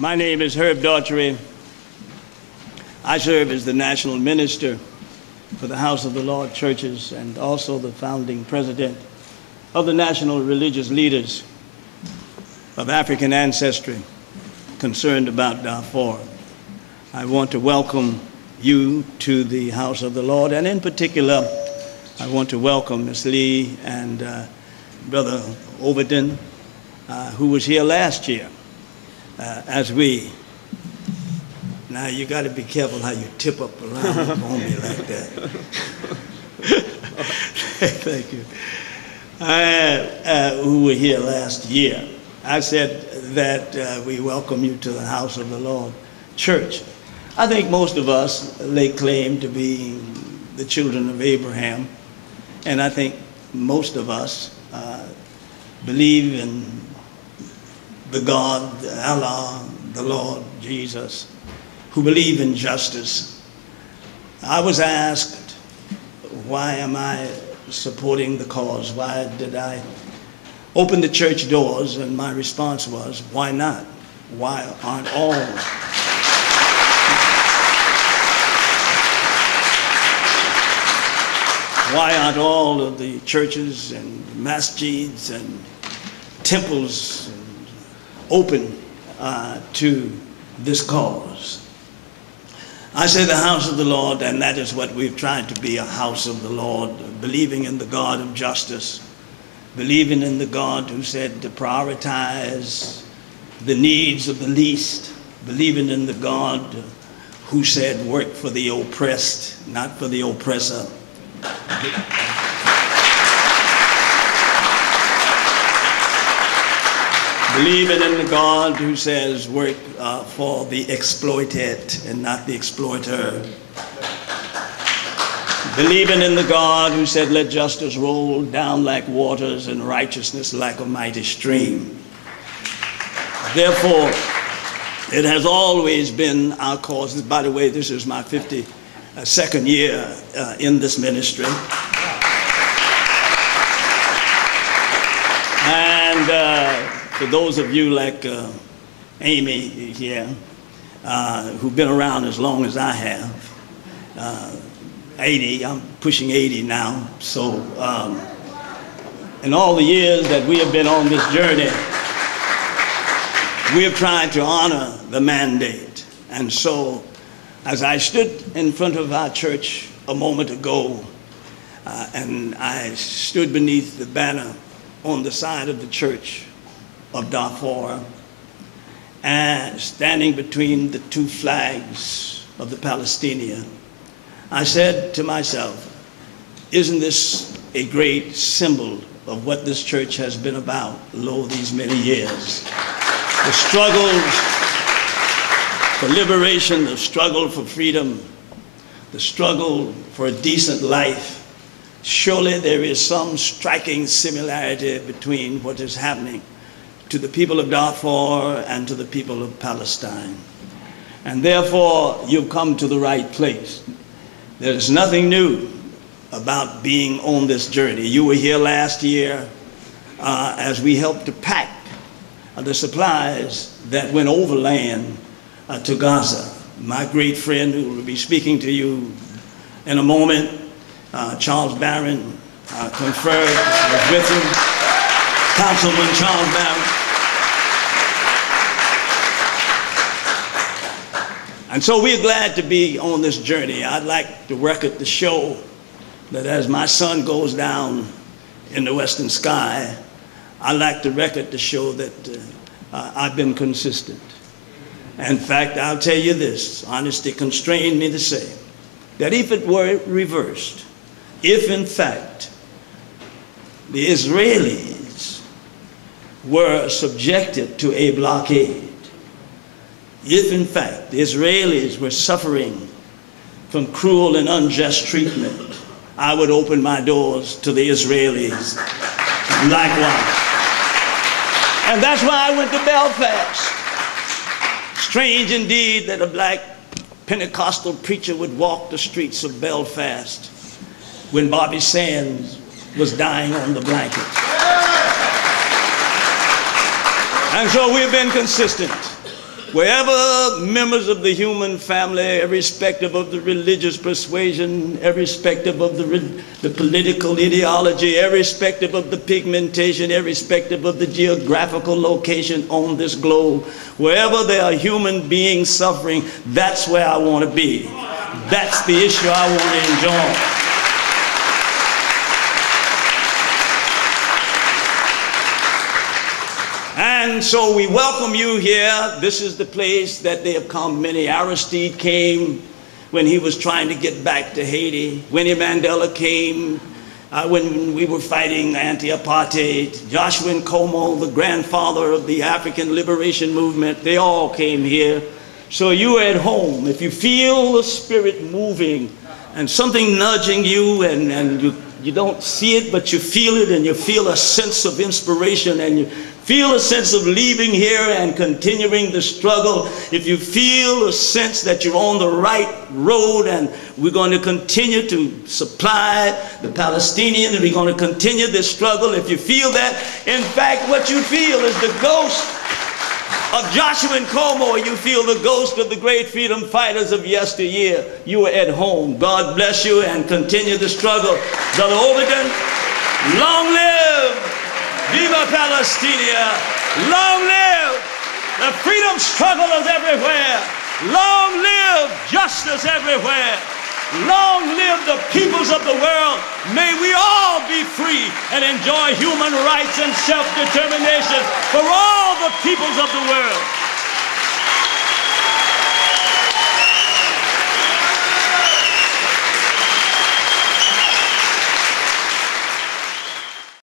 My name is Herbert Daughtry. I serve as the national minister for the House of the Lord Churches and also the founding president of the National Religious Leaders of African ancestry concerned about Darfur. I want to welcome you to the House of the Lord, and in particular, I want to welcome Ms. Lee and Brother Overton, who was here last year. Now you got to be careful how you tip up around on me like that. Thank you. Who were here last year. I said that we welcome you to the House of the Lord Church. I think most of us lay claim to be the children of Abraham, and I think most of us believe in the God, Allah, the Lord Jesus, who believe in justice. I was asked, why am I supporting the cause? Why did I open the church doors? And my response was, why not? Why aren't all of the churches and masjids and temples open to this cause? I say the house of the Lord, and that is what we've tried to be, a house of the Lord, believing in the God of justice, believing in the God who said to prioritize the needs of the least, believing in the God who said work for the oppressed, not for the oppressor. Believing in the God who says work for the exploited and not the exploiter. Believing in the God who said let justice roll down like waters and righteousness like a mighty stream. Therefore, it has always been our cause. By the way, this is my 52nd year in this ministry. And for those of you like Amy here, who've been around as long as I have, 80, I'm pushing 80 now. So in all the years that we have been on this journey, we have tried to honor the mandate. And so as I stood in front of our church a moment ago, and I stood beneath the banner on the side of the church of Darfur, and standing between the two flags of the Palestinian, I said to myself, isn't this a great symbol of what this church has been about, lo, these many years? The struggles for liberation, the struggle for freedom, the struggle for a decent life. Surely there is some striking similarity between what is happening to the people of Darfur and to the people of Palestine. And therefore, you've come to the right place. There's nothing new about being on this journey. You were here last year as we helped to pack the supplies that went overland to Gaza. My great friend who will be speaking to you in a moment, Charles Barron, conferred with him, Councilman Charles Barron. And so we're glad to be on this journey. I'd like the record to show that as my sun goes down in the western sky, I'd like the record to show that I've been consistent. In fact, I'll tell you this, honesty constrained me to say that if it were reversed, if in fact the Israelis were subjected to a blockade, if in fact the Israelis were suffering from cruel and unjust treatment, I would open my doors to the Israelis likewise. And that's why I went to Belfast. Strange indeed that a black Pentecostal preacher would walk the streets of Belfast when Bobby Sands was dying on the blanket. And so we've been consistent. wherever members of the human family, irrespective of the religious persuasion, irrespective of the political ideology, irrespective of the pigmentation, irrespective of the geographical location on this globe, wherever there are human beings suffering, that's where I want to be. That's the issue I want to enjoy. And so we welcome you here. This is the place that they have come. Many Aristide came when he was trying to get back to Haiti. Winnie Mandela came when we were fighting anti-apartheid. Joshua Nkomo, the grandfather of the African liberation movement, they all came here. So you are at home. If you feel the spirit moving and something nudging you and you don't see it, but you feel it, and you feel a sense of inspiration, and you feel a sense of leaving here and continuing the struggle, if you feel a sense that you're on the right road and we're going to continue to supply the Palestinians and we're going to continue this struggle, if you feel that, in fact, what you feel is the ghost of Joshua Nkomo, you feel the ghost of the great freedom fighters of yesteryear. You are at home. God bless you and continue the struggle. Brother Overton, long live Viva Palestina! Long live the freedom struggle is everywhere! Long live justice everywhere! Long live the peoples of the world! May we all be free and enjoy human rights and self-determination for all the peoples of the world!